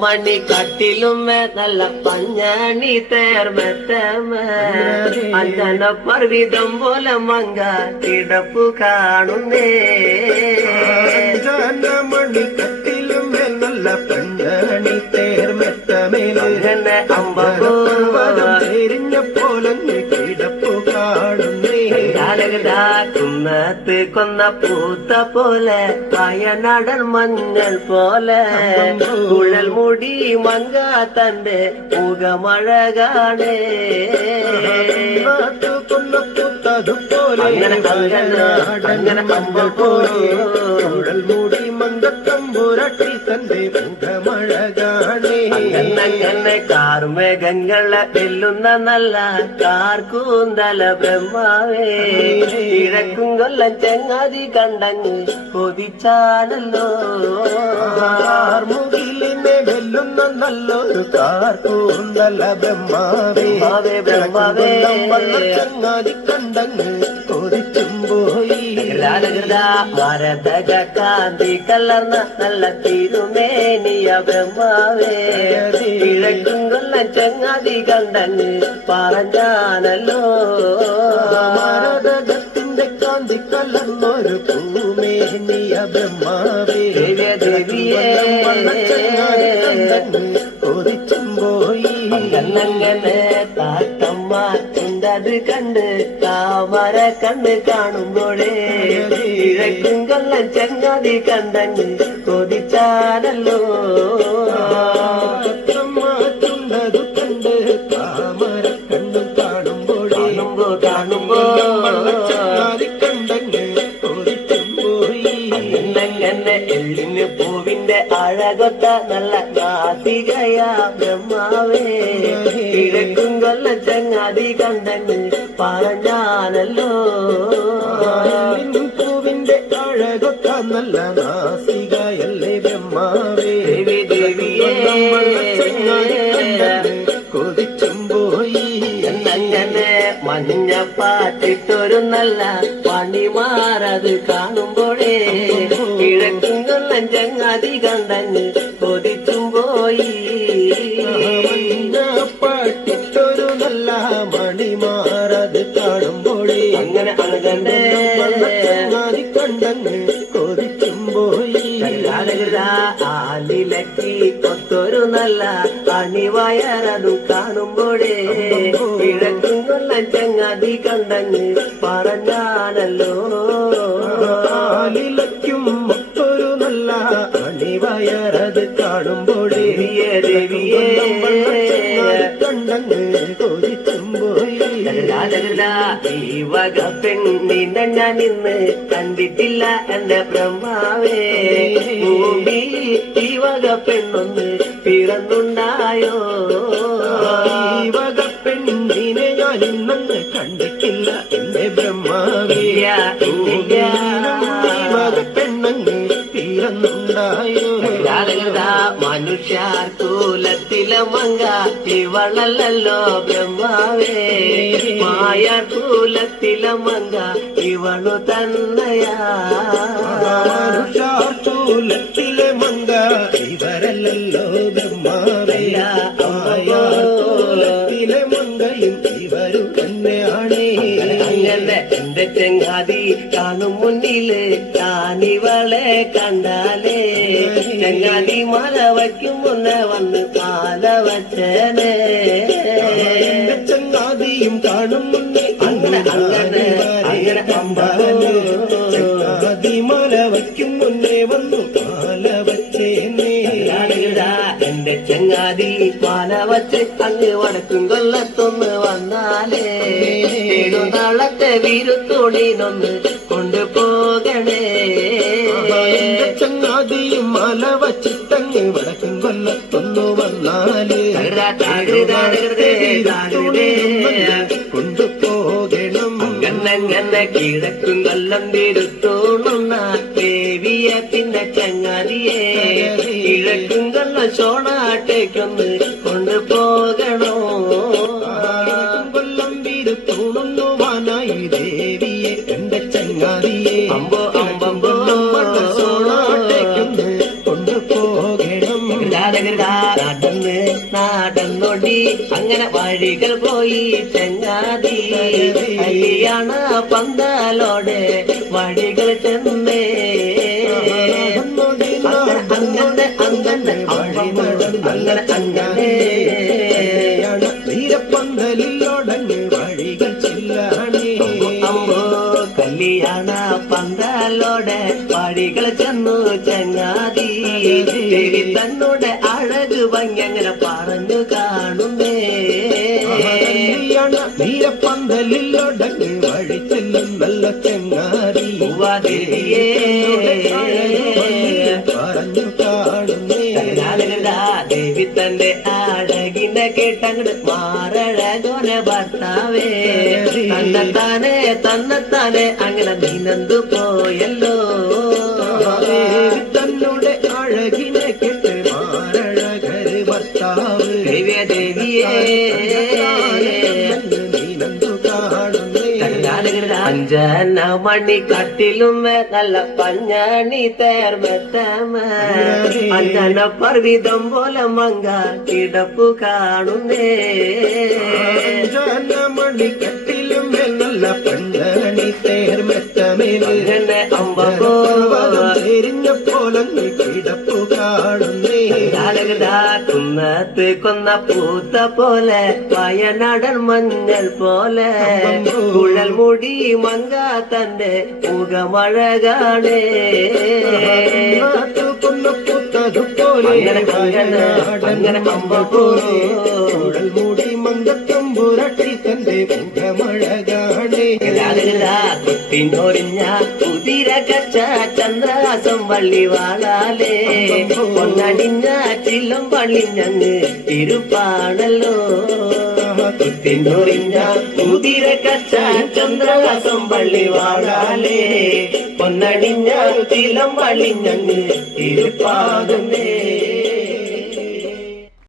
മണി കട്ടിലുമേ നല്ല പഞ്ഞണി തേർമെത്തമേ അഞ്ചന പർവിതം പോലെ മങ്ക കിടപ്പു കാണുന്നേ മണി കട്ടിലുമേ നല്ല പഞ്ഞണി തേർമെത്തമേ അമ്പരിഞ്ഞ പോലെ കിടപ്പു കാണുന്നേ കുന്നത്ത് കൊന്ന പൂത്ത പോലെ വയനാടൻ മഞ്ഞൾ പോലെ കുഴൽ മുടി മങ്ക തന്റെ മുഖമഴ കാണേ കൊന്ന പൂത്തതുപോലെ അങ്ങനെ മഞ്ഞൾ പോലെ കുഴൽ മുടി മങ്കത്തമ്പുരട്ടി തന്റെ മുഖമഴ കാണേ അങ്ങനെ കാർമേഘങ്ങളെ വെല്ലുന്ന നല്ല കാർക്കൂന്തല ബ്രഹ്മാവേ കിഴക്കും കൊല്ലം ചെങ്ങാതി കണ്ടങ്ങ് കൊതിച്ചാണല്ലോ മുകിലിനെ വെല്ലുന്ന നല്ലൊരു കാർക്കൂന്തല ബ്രഹ്മാവേ ബ്രഹ്മാവേ ചങ്ങാതി കണ്ടങ്ങ് കൊതിച്ചും പോയി മരതക കാന്തി കലർന്ന നല്ല തിരുമേനിയ ബ്രഹ്മാവേ കിഴക്കും കൊല്ലം ചെങ്ങാതി കണ്ടങ്ങ് പറഞ്ഞാണല്ലോ ഭാരതത്തിന്റെ കാന്തി കലർന്നൊരു പൂമേനിയ ബ്രഹ്മാവേ ദേവിയേ കൊതിച്ചും പോയി അങ്ങനെ താത്തമ്മത് കണ്ട് താമര കണ്ണ് കാണുമ്പോഴേ കിഴക്കും കൊല്ലം ചെങ്ങാതി കണ്ടങ്ങ് കൊതിച്ചാണല്ലോ ചുണ്ടതു കണ്ട് താമര കണ്ണു കാണുമ്പോഴേ കാണുമ്പോ ചങ്ങാതി കണ്ടങ്ങ് കൊതിച്ചും പോയി അങ്ങനെ എള്ളിന് പൂവിന്റെ അഴകൊത്ത നല്ല നാസികയാ ബ്രഹ്മാവേ കിഴക്കും കൊല്ലം ചെങ്ങാതി കണ്ടങ്ങ് പറഞ്ഞാണല്ലോ പൂവിന്റെ അഴകൊത്ത നല്ല നാസികയല്ലേ ബ്രഹ്മാവേ ദേവിയേ കൊതിച്ചും പോയി എന്നങ്ങനെ മഞ്ഞപ്പാട്ടിട്ടൊരു നല്ല പണിമാറത് കാണുമ്പോഴേ കിഴക്കും കൊല്ലം ചങ്ങാതി കണ്ടങ്ങ് കൊതിച്ചും പോയി പാട്ടിട്ടൊരു നല്ല മണിമാറത് കാണുമ്പോഴേ അങ്ങനെ അണകണ്ടേ ചങ്ങാതി കണ്ടങ്ങ് കൊതിച്ചും പോയി ആലിലക്കി കൊത്തൊരു നല്ല അണിവയറതും കാണുമ്പോഴേ കിഴക്കും കൊല്ലം ചങ്ങാതി കണ്ടങ്ങ് പറഞ്ഞാണല്ലോ ആലിലയ്ക്കും മൊത്തൊരു നല്ല അണിവയറത് കാണുമ്പോഴേ ദേവിയേ കണ്ടങ്ങ് കൊതിച്ചും പോയി ഈ വക പെണ്ണിനെ ഞാൻ ഇന്ന് കണ്ടിട്ടില്ല എന്റെ ബ്രഹ്മാവേ ഈ വക പെണ്ണൊന്ന് പിറന്നുണ്ടായോ ഈ വക പെണ്ണിനെ ഞാൻ ഇന്നങ്ങ് കണ്ടിട്ടില്ല എന്റെ ബ്രഹ്മാവേ ഈ വക പെണ്ണങ്ങ് പിറന്നുണ്ടായോ മനുഷ്യർ കൂലത്തിലെ മങ്ക ഇവളല്ലോ ബ്രഹ്മാവേ മായ കൂലത്തിലെ മങ്ക ഇവളു തന്നയാ മനുഷ്യത്തിലെ മങ്ക ഇവരല്ലോ ബ്രഹ്മാവേ കൂലത്തിലെ മങ്കയും ഇവരും തന്നെയാണേ അങ്ങനെ എന്റെ ചെങ്ങാതി കാണും മുന്നില് ഞാനിവളെ കണ്ടാലേ ചെങ്ങാതി മാല വയ്ക്കും മുന്നേ വന്ന് മാല വച്ചേനെ ചങ്ങാതിയും കാണും മുന്നേ അങ്ങനെ ചങ്ങാതി മാല വയ്ക്കും മുന്നേ വന്നു മാല വച്ചേനെ എന്റെ ചെങ്ങാതി മാല വച്ച് അങ്ങ് വടക്കും കൊല്ലത്തൊന്ന് വന്നാലേ നാളത്തെ വീരുത്തോണിനൊന്ന് കൊണ്ടുപോകണേ ചങ്ങാതിയും മാല വച്ചിട്ടങ്ങ് വടക്കും കൊല്ലത്തൊന്നു വന്നാലേ കൊണ്ടുപോകണം അങ്ങനെ കിഴക്കും കൊല്ലം തിരുത്തോണുന്ന ദേവിയെ പിന്നെ ചങ്ങാതിയെ കിഴക്കും കൊല്ലം ചോണാട്ടേക്കൊന്ന് കൊണ്ടുപോകണോ കൊല്ലം തിരുത്തോണുന്നു വാനായി ദേവിയെ എന്റെ ചങ്ങാതിയെ അമ്പോ അമ്പമ്പോ സോണാട്ടേക്കൊന്ന് കൊണ്ടുപോകണം നടന്ന് നടന്നൊടി അങ്ങനെ വഴികൾ പോയി ചങ്ങാതി കല്യാണ പന്തലോടെ വഴികൾ ചെന്നേ അങ്ങനെ അങ്ങനെ അങ്ങനെ വീരപ്പന്തലിലോടങ്ങ് വഴികൾ ചെല്ലാണേ അമ്മോ കല്യാണ പന്തലോടെ വഴികൾ ചെന്നു ചങ്ങാതി ദേവി തന്നോട് അഴക് ഭംഗി അങ്ങനെ പറഞ്ഞു കാണുന്നേ വീരപ്പന്തലിലോടങ്ങ് വഴി ചെല്ലും നല്ല ചങ്ങാതി ദേവിയേ പറഞ്ഞു കാണുന്നേ ദേവി തന്റെ അഴകിനെ കേട്ടങ്ങട് മാറഴകോനെ ഭർത്താവേ തന്നെത്താനെ അങ്ങനെ നീനന്തു പോയല്ലോ തന്നോട് അഴകിനെ കേട്ട് മാറഴകര് ഭർത്താവ് ദേവിയേ നീനന്തു കാണുന്നേ അഞ്ചന മണി കട്ടിലും നല്ല പഞ്ഞണി തേർമത്തമ അഞ്ചന പർവിതം പോലെ മങ്ക കിടപ്പു കാണുന്നേ മണി കട്ടിലും നല്ല പഞ്ഞണി തേർമത്തമേലെ അമ്പോ എരിഞ്ഞ പോലങ്ങ് കിടപ്പു കാണുന്നേ കുന്നത്ത് കൊന്ന പൂത്ത പോലെ വയനാടൻ മഞ്ഞൾ പോലെ കുഴൽ മുടി മങ്ക തന്റെ മുഖമഴകാണേ കൊന്ന പൂത്തതുപോലെ അങ്ങനെ അമ്പോ കുഴൽ മൂടി മങ്കത്തമ്പുരട്ടി തന്റെ മുഖമഴകാണേ കുത്തിനൊറിഞ്ഞ കുതിര കച്ച ചന്ദ്രാസം വള്ളി വാളാലേ പൊന്നണിഞ്ഞ ചില്ലും പള്ളിഞ്ഞങ്ങ് ഇരുപ്പാണല്ലോ കുത്തിനൊറിഞ്ഞ കുതിര കച്ച ചന്ദ്രാസം വള്ളി വാളാലേ പൊന്നണിഞ്ഞ ചില്ലും പള്ളിഞ്ഞങ്ങ് ഇരുപ്പാകുന്നേ